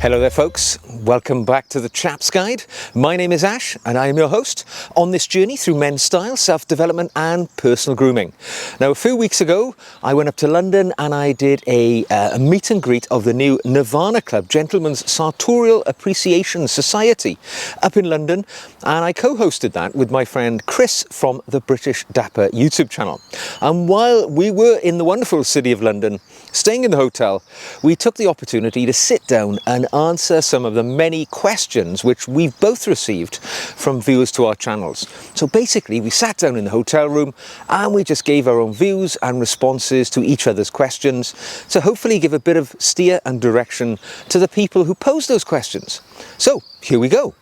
Hello there folks, welcome back to the Chap's Guide. My name is Ash and I am your host on this journey through men's style, self-development and personal grooming. Now a few weeks ago I went up to London and I did a meet and greet of the new Nirvana Club, Gentlemen's Sartorial Appreciation Society up in London, and I co-hosted that with my friend Chris from the British Dapper YouTube channel. And while we were in the wonderful city of London, staying in the hotel, we took the opportunity to sit down and answer some of the many questions which we've both received from viewers to our channels. So basically we sat down in the hotel room and we just gave our own views and responses to each other's questions to hopefully give a bit of steer and direction to the people who posed those questions. So here we go.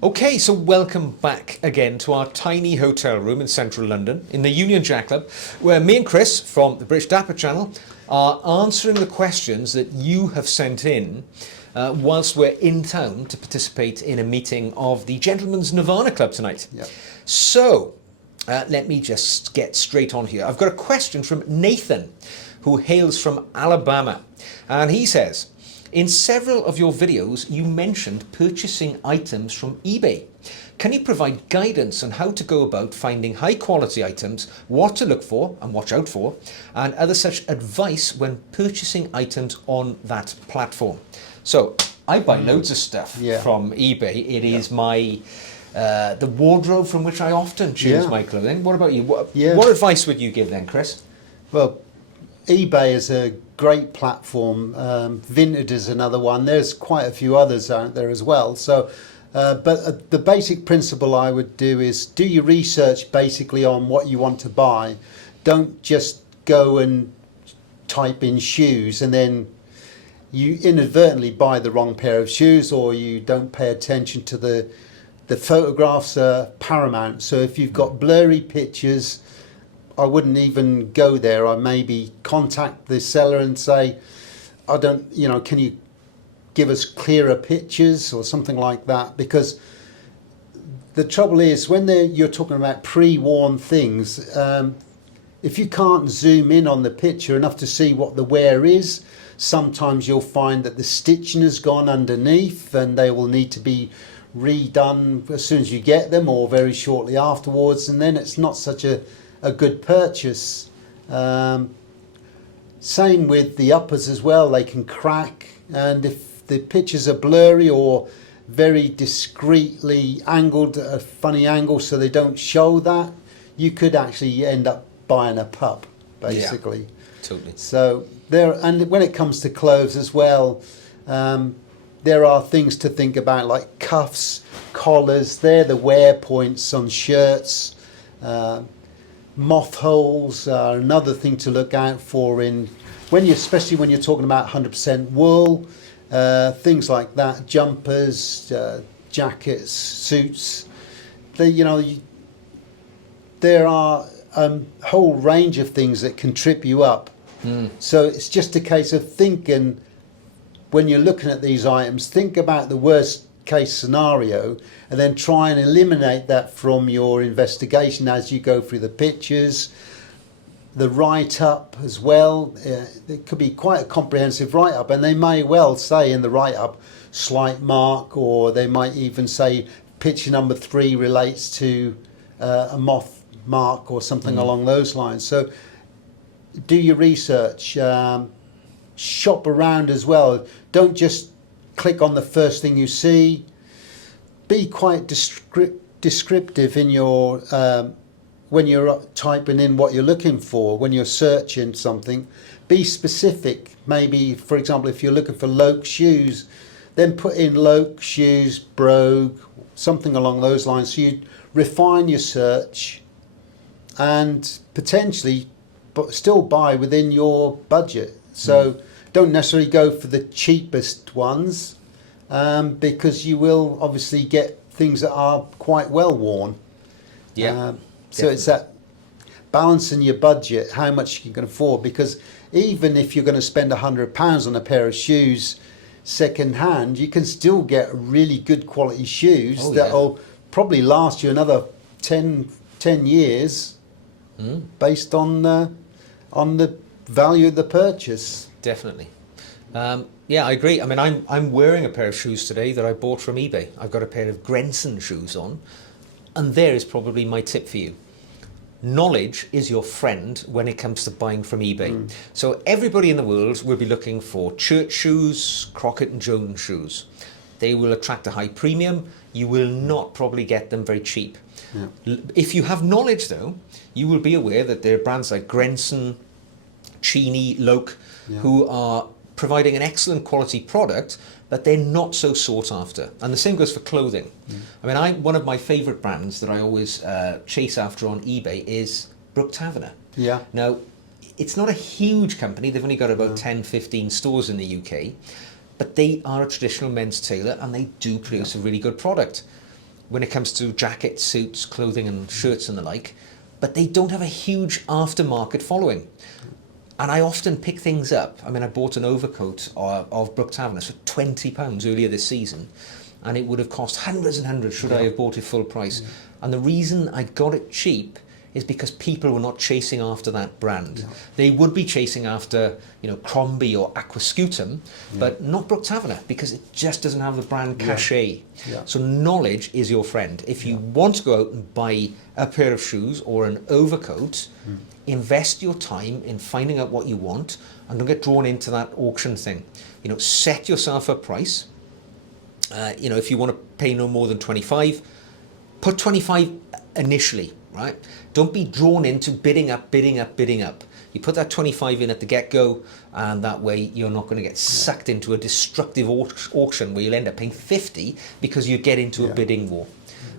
Okay, so welcome back again to our tiny hotel room in central London in the Union Jack Club, where me and Chris from the British Dapper Channel are answering the questions that you have sent in whilst we're in town to participate in a meeting of the Gentlemen's Nirvana Club tonight. Yep. So let me just get straight on here. I've got a question from Nathan, who hails from Alabama, and he says, in several of your videos, you mentioned purchasing items from eBay. Can you provide guidance on how to go about finding high quality items, what to look for and watch out for, and other such advice when purchasing items on that platform? So I buy loads of stuff from eBay. It is my the wardrobe from which I often choose my clothing. What about you? What advice would you give then, Chris? Well, eBay is a great platform. Vinted is another one. There's quite a few others out there as well. So, but the basic principle I would do is do your research basically on what you want to buy. Don't just go and type in shoes and then you inadvertently buy the wrong pair of shoes, or you don't pay attention to the photographs are paramount. So if you've got blurry pictures, I wouldn't even go there. I maybe contact the seller and say, can you give us clearer pictures or something like that? Because the trouble is when you're talking about pre-worn things, if you can't zoom in on the picture enough to see what the wear is, sometimes you'll find that the stitching has gone underneath and they will need to be redone as soon as you get them or very shortly afterwards, and then it's not such a good purchase. Same with the uppers as well, they can crack, and if the pictures are blurry or very discreetly angled at a funny angle so they don't show that, you could actually end up buying a pup basically. Yeah, totally. So and when it comes to clothes as well, there are things to think about like cuffs, collars. They're the wear points on shirts. Moth holes are another thing to look out for especially when you're talking about 100% wool, things like that, jumpers, jackets, suits. There are a whole range of things that can trip you up. So it's just a case of thinking, when you're looking at these items, think about the worst case scenario and then try and eliminate that from your investigation as you go through the pictures. The write-up as well, it could be quite a comprehensive write-up, and they may well say in the write-up slight mark, or they might even say picture number 3 relates to a moth mark or something along those lines. So do your research, shop around as well. Don't just click on the first thing you see. Be quite descriptive in your when you're typing in what you're looking for. When you're searching something, be specific. Maybe, for example, if you're looking for Loke shoes, then put in Loke shoes, brogue, something along those lines. So you refine your search and potentially but still buy within your budget. So don't necessarily go for the cheapest ones, because you will obviously get things that are quite well worn. So it's that balancing your budget, how much you can afford, because even if you're going to spend £100 on a pair of shoes second hand, you can still get really good quality shoes that'll probably last you another 10 years based on the value of the purchase. Definitely. Yeah, I agree. I mean, I'm wearing a pair of shoes today that I bought from eBay. I've got a pair of Grenson shoes on, and there is probably my tip for you. Knowledge is your friend when it comes to buying from eBay. So everybody in the world will be looking for church shoes, Crockett and Jones shoes. They will attract a high premium. You will not probably get them very cheap. If you have knowledge, though, you will be aware that there are brands like Grenson, Cheney, Loke, who are providing an excellent quality product, but they're not so sought after. And the same goes for clothing. I mean, one of my favourite brands that I always chase after on eBay is Brooke Taverner. Yeah. Now, it's not a huge company. They've only got about 10, 15 stores in the UK, but they are a traditional men's tailor and they do produce a really good product when it comes to jackets, suits, clothing and shirts and the like, but they don't have a huge aftermarket following. And I often pick things up. I mean, I bought an overcoat of Brooke Taverner's for £20 earlier this season, and it would have cost hundreds and hundreds should I have bought it full price. And the reason I got it cheap is because people were not chasing after that brand. They would be chasing after, Crombie or Aquascutum, but not Brooke Taverner, because it just doesn't have the brand cachet. So knowledge is your friend. If you want to go out and buy a pair of shoes or an overcoat, invest your time in finding out what you want and don't get drawn into that auction thing. Set yourself a price. If you want to pay no more than 25, put 25 initially, right? Don't be drawn into bidding up. You put that 25 in at the get-go, and that way you're not going to get sucked into a destructive auction where you'll end up paying 50 because you get into a bidding war.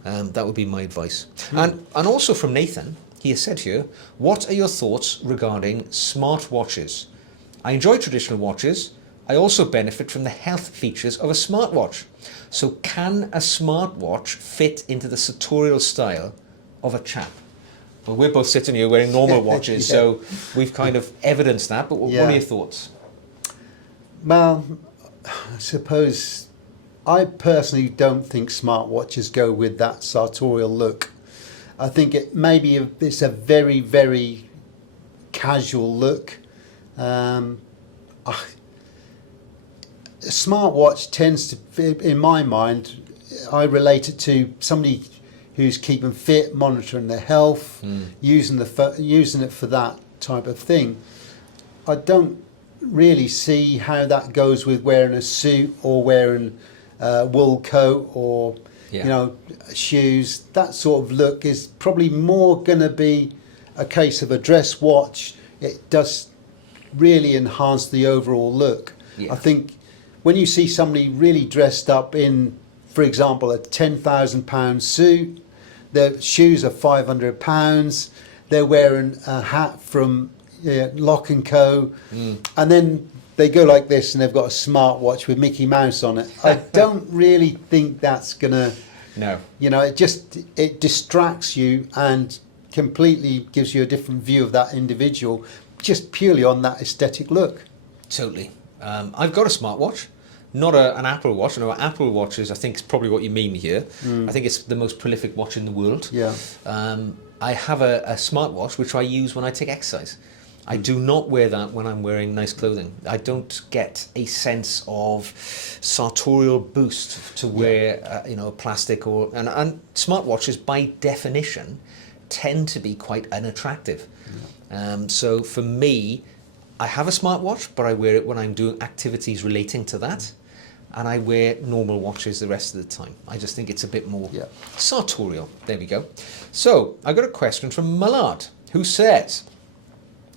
That would be my advice. And also from Nathan, he has said here, what are your thoughts regarding smartwatches? I enjoy traditional watches. I also benefit from the health features of a smartwatch. So can a smartwatch fit into the sartorial style of a chap? Well, we're both sitting here wearing normal watches, so we've kind of evidenced that, but what are your thoughts? Well, I suppose I personally don't think smartwatches go with that sartorial look. I think it's a very, very casual look. A smartwatch tends to, in my mind, I relate it to somebody who's keeping fit, monitoring their health, using it for that type of thing. I don't really see how that goes with wearing a suit or wearing a wool coat or shoes. That sort of look is probably more going to be a case of a dress watch. It does really enhance the overall look. I think when you see somebody really dressed up in, for example, a £10,000 suit, their shoes are £500, they're wearing a hat from Lock & Co, and then they go like this and they've got a smartwatch with Mickey Mouse on it. I don't really think that's gonna. No. It distracts you and completely gives you a different view of that individual, just purely on that aesthetic look. Totally. I've got a smartwatch, not an Apple Watch. I know Apple Watches, I think is probably what you mean here. I think it's the most prolific watch in the world. Yeah. I have a smartwatch which I use when I take exercise. I do not wear that when I'm wearing nice clothing. I don't get a sense of sartorial boost to wear, plastic and smartwatches by definition tend to be quite unattractive. So for me, I have a smartwatch, but I wear it when I'm doing activities relating to that, and I wear normal watches the rest of the time. I just think it's a bit more sartorial. There we go. So I got a question from Mallard, who says,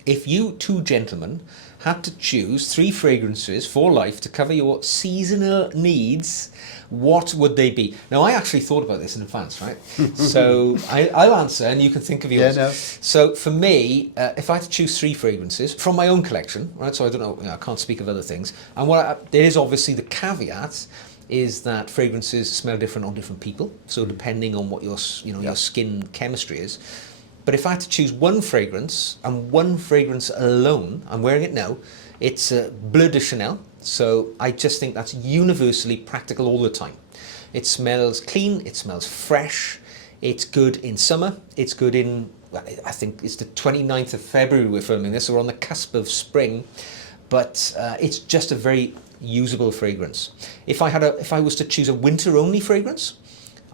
if you two gentlemen had to choose 3 fragrances for life to cover your seasonal needs, what would they be? Now, I actually thought about this in advance, right? So I'll answer and you can think of yours. Yeah, no. So for me, if I had to choose 3 fragrances from my own collection, right? So I don't know, I can't speak of other things. And there is obviously the caveat is that fragrances smell different on different people. So depending on what your skin chemistry is. But if I had to choose 1 fragrance and 1 fragrance alone, I'm wearing it now, it's Bleu de Chanel. So I just think that's universally practical all the time. It smells clean, it smells fresh, it's good in summer, it's good in, I think it's the 29th of February we're filming this, so we're on the cusp of spring. but it's just a very usable fragrance. If I was to choose a winter only fragrance,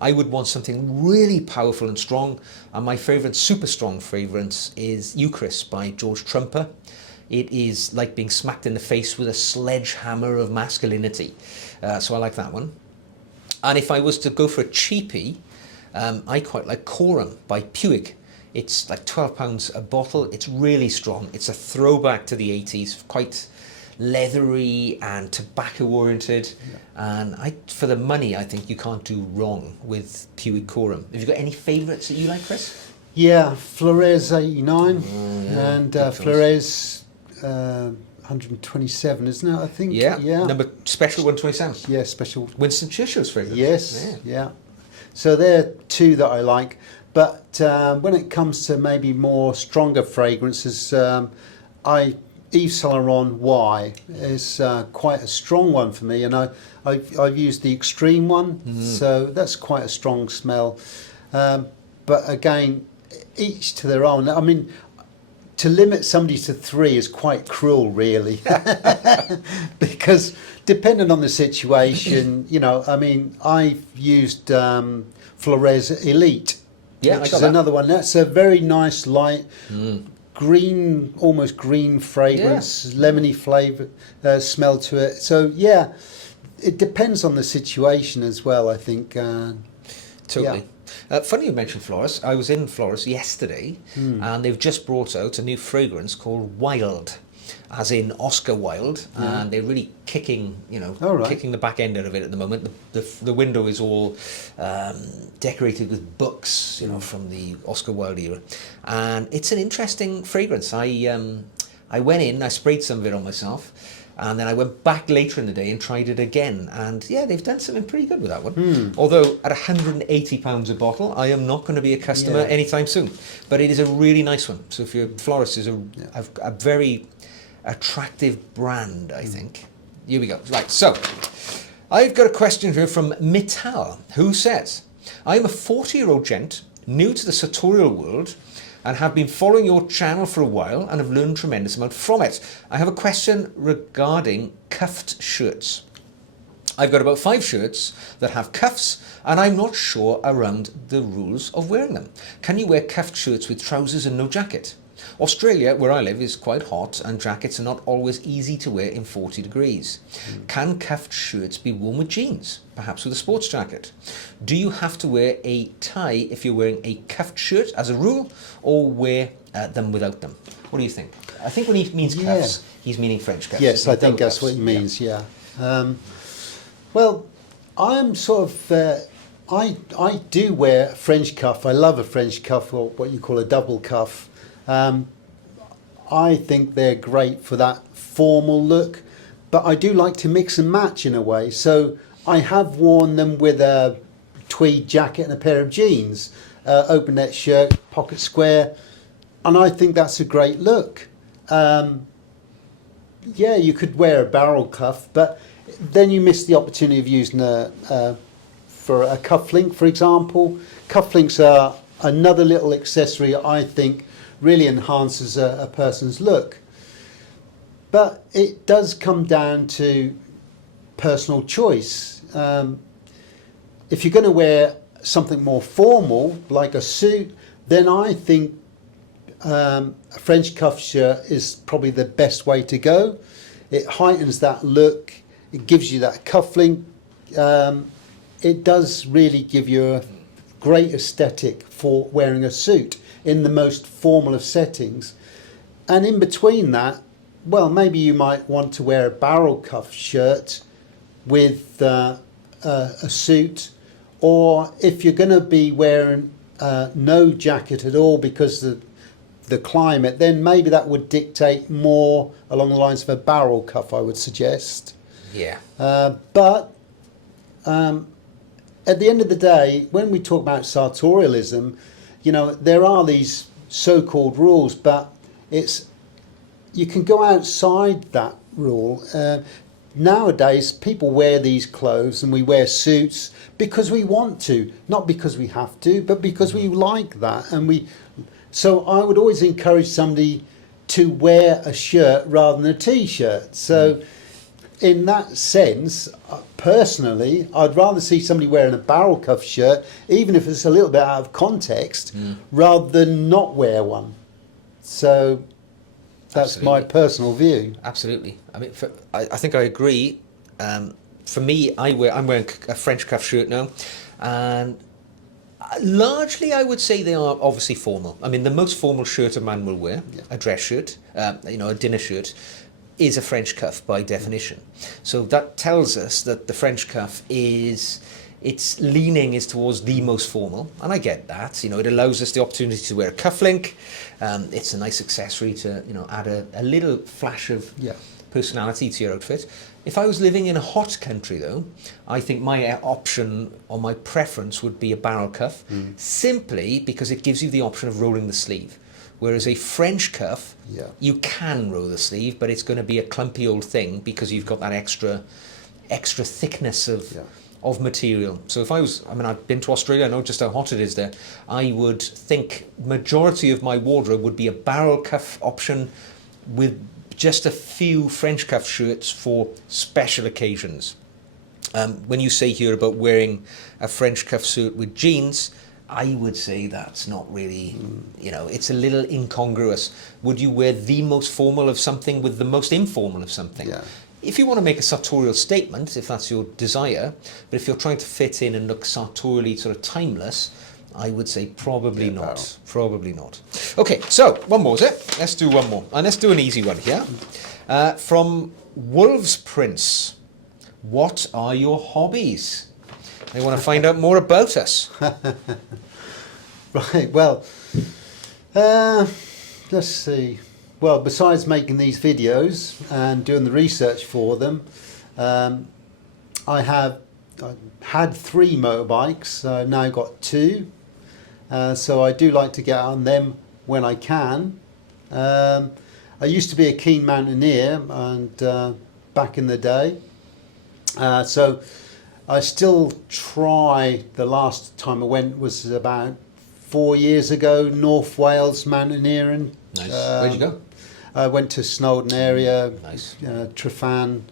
I would want something really powerful and strong, and my favourite super strong fragrance is Eucharist by George Trumper. It is like being smacked in the face with a sledgehammer of masculinity, so I like that one. And if I was to go for a cheapie, I quite like Coram by Puig. It's like £12 a bottle. It's really strong. It's a throwback to the 80s, quite leathery and tobacco oriented, and for the money I think you can't do wrong with Puig Coram. Have you got any favourites that you like, Chris? Yeah, Flores 89 yeah. and Flores 127, isn't it? I think. Yeah. Yeah. Number special 127. Yeah, special. Winston Churchill's favourite. Yes. Yeah. So they're two that I like, but when it comes to maybe more stronger fragrances, Yves Saint Laurent Y is quite a strong one for me, and I've used the extreme one, so that's quite a strong smell. But again, each to their own. I mean, to limit somebody to 3 is quite cruel, really, because depending on the situation, I mean, I've used Flores Elite, which is another one. That's a very nice light. Green, almost green fragrance, lemony flavour smell to it. So yeah, it depends on the situation as well, I think. Totally. Funny you mentioned Flores. I was in Flores yesterday, and they've just brought out a new fragrance called Wild, as in Oscar Wilde, and they're really kicking, kicking the back end out of it at the moment. The window is all decorated with books, from the Oscar Wilde era, and it's an interesting fragrance. I went in, I sprayed some of it on myself, and then I went back later in the day and tried it again, and yeah, they've done something pretty good with that one. Although at £180 a bottle, I am not going to be a customer anytime soon, but it is a really nice one. So if your florist is a very attractive brand, I think. Here we go. Right, so I've got a question here from Mittal, who says, I am a 40-year-old gent, new to the sartorial world, and have been following your channel for a while and have learned a tremendous amount from it. I have a question regarding cuffed shirts. I've got about 5 shirts that have cuffs, and I'm not sure around the rules of wearing them. Can you wear cuffed shirts with trousers and no jacket? Australia, where I live, is quite hot, and jackets are not always easy to wear in 40 degrees. Can cuffed shirts be worn with jeans, perhaps with a sports jacket? Do you have to wear a tie if you're wearing a cuffed shirt as a rule, or wear them without them? What do you think? I think when he means cuffs, he's meaning French cuffs. Yes, I think that's what he means, yeah. Well, I'm sort of... I do wear a French cuff. I love a French cuff, or what you call a double cuff. I think they're great for that formal look, but I do like to mix and match in a way. So I have worn them with a tweed jacket and a pair of jeans, open neck shirt, pocket square, and I think that's a great look. Yeah, you could wear a barrel cuff, but then you miss the opportunity of using for a cufflink, for example. Cufflinks are another little accessory I think really enhances a person's look. But it does come down to personal choice. If you're going to wear something more formal, like a suit, then I think a French cuff shirt is probably the best way to go. It heightens that look, it gives you that cufflink. It does really give you a great aesthetic for wearing a suit in the most formal of settings. And in between that, well, maybe you might want to wear a barrel cuff shirt with a suit, or if you're going to be wearing no jacket at all because of the climate, then maybe that would dictate more along the lines of a barrel cuff, I would suggest. Yeah. But at the end of the day, when we talk about sartorialism, there are these so-called rules, but you can go outside that rule. Nowadays, people wear these clothes and we wear suits because we want to, not because we have to, but because we like that. So I would always encourage somebody, to wear a shirt rather than a t-shirt. So in that sense, personally, I'd rather see somebody wearing a barrel cuff shirt, even if it's a little bit out of context, rather than not wear one. So that's my personal view. Absolutely. I mean, I think I agree. For me, I'm wearing a French cuff shirt now, and largely I would say they are obviously formal. I mean, the most formal shirt a man will wear, a dress shirt, a dinner shirt, is a French cuff by definition. So that tells us that the French cuff its leaning is towards the most formal, and I get that. It allows us the opportunity to wear a cufflink. It's a nice accessory to add a little flash of personality to your outfit. If I was living in a hot country, though, I think my option or my preference would be a barrel cuff, simply because it gives you the option of rolling the sleeve. Whereas a French cuff, you can roll the sleeve, but it's going to be a clumpy old thing because you've got that extra thickness of material. So if I've been to Australia, I know just how hot it is there. I would think majority of my wardrobe would be a barrel cuff option with just a few French cuff shirts for special occasions. When you say here about wearing a French cuff shirt with jeans, I would say that's not really, it's a little incongruous. Would you wear the most formal of something with the most informal of something? Yeah. If you want to make a sartorial statement, if that's your desire, but if you're trying to fit in and look sartorially sort of timeless, I would say probably not. Barrel. Probably not. Okay, so one more, is it? Let's do one more. And let's do an easy one here. From Wolves Prince, what are your hobbies? They want to find out more about us. Right, well, let's see. Well, besides making these videos and doing the research for them, I had 3 motorbikes. I've now got 2. So I do like to get on them when I can. I used to be a keen mountaineer and back in the day. So I still try. The last time I went was about 4 years ago, North Wales mountaineering. Nice. Where'd you go? I went to Snowdon area, nice. Trefan.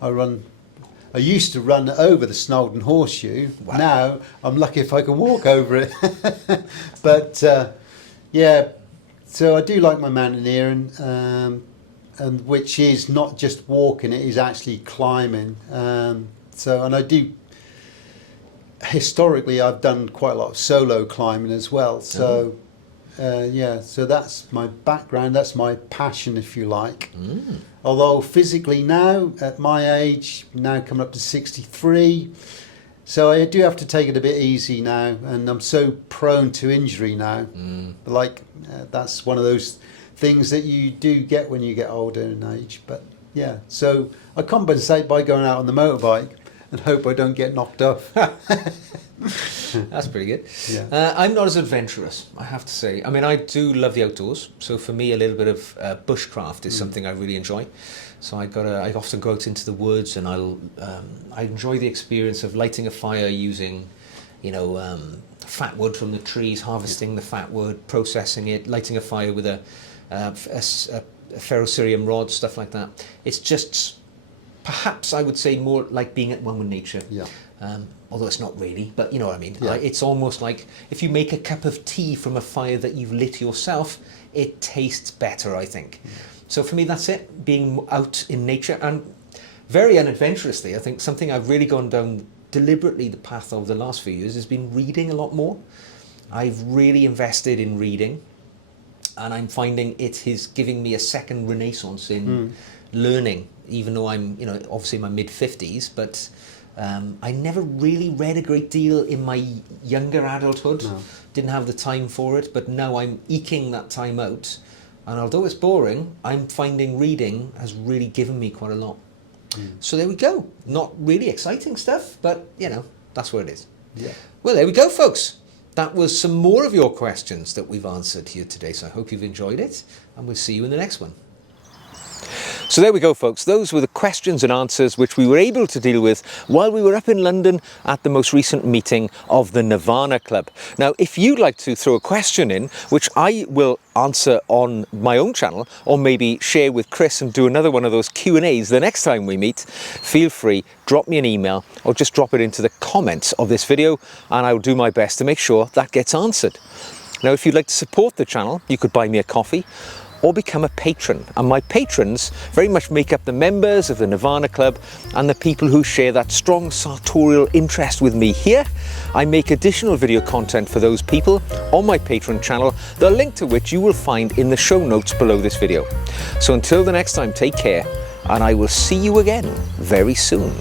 I used to run over the Snowdon Horseshoe. Wow. Now I'm lucky if I can walk over it. But so I do like my mountaineering, and which is not just walking; it is actually climbing. And I do. Historically, I've done quite a lot of solo climbing as well. So. So that's my background, that's my passion, if you like. Although physically now, at my age, now coming up to 63, so I do have to take it a bit easy now, and I'm so prone to injury now. That's one of those things that you do get when you get older in age. But yeah, so I compensate by going out on the motorbike and hope I don't get knocked off. That's pretty good. Yeah. I'm not as adventurous, I have to say. I mean, I do love the outdoors, so for me a little bit of bushcraft is something I really enjoy. So I often go out into the woods, and I enjoy the experience of lighting a fire using, fat wood from the trees, harvesting the fat wood, processing it, lighting a fire with a ferrocerium rod, stuff like that. It's just, perhaps I would say, more like being at one with nature. Yeah. Although it's not really, but you know what I mean. Yeah. It's almost like if you make a cup of tea from a fire that you've lit yourself, it tastes better, I think. So for me, that's it, being out in nature. And very unadventurously, I think something I've really gone down deliberately the path over the last few years has been reading a lot more. I've really invested in reading, and I'm finding it is giving me a second renaissance in learning, even though I'm, obviously in my mid-50s, but I never really read a great deal in my younger adulthood. No. Didn't have the time for it, but now I'm eking that time out. And although it's boring, I'm finding reading has really given me quite a lot. So there we go. Not really exciting stuff, but, that's what it is. Yeah. Well, there we go, folks. That was some more of your questions that we've answered here today. So I hope you've enjoyed it, and we'll see you in the next one. So there we go, folks. Those were the questions and answers which we were able to deal with while we were up in London at the most recent meeting of the Nirvana Club. Now, if you'd like to throw a question in, which I will answer on my own channel, or maybe share with Chris and do another one of those Q&As the next time we meet, feel free, drop me an email or just drop it into the comments of this video and I will do my best to make sure that gets answered. Now, if you'd like to support the channel, you could buy me a coffee or become a patron. And my patrons very much make up the members of the Nirvana Club and the people who share that strong sartorial interest with me here. I make additional video content for those people on my Patreon channel, the link to which you will find in the show notes below this video. So until the next time, take care, and I will see you again very soon.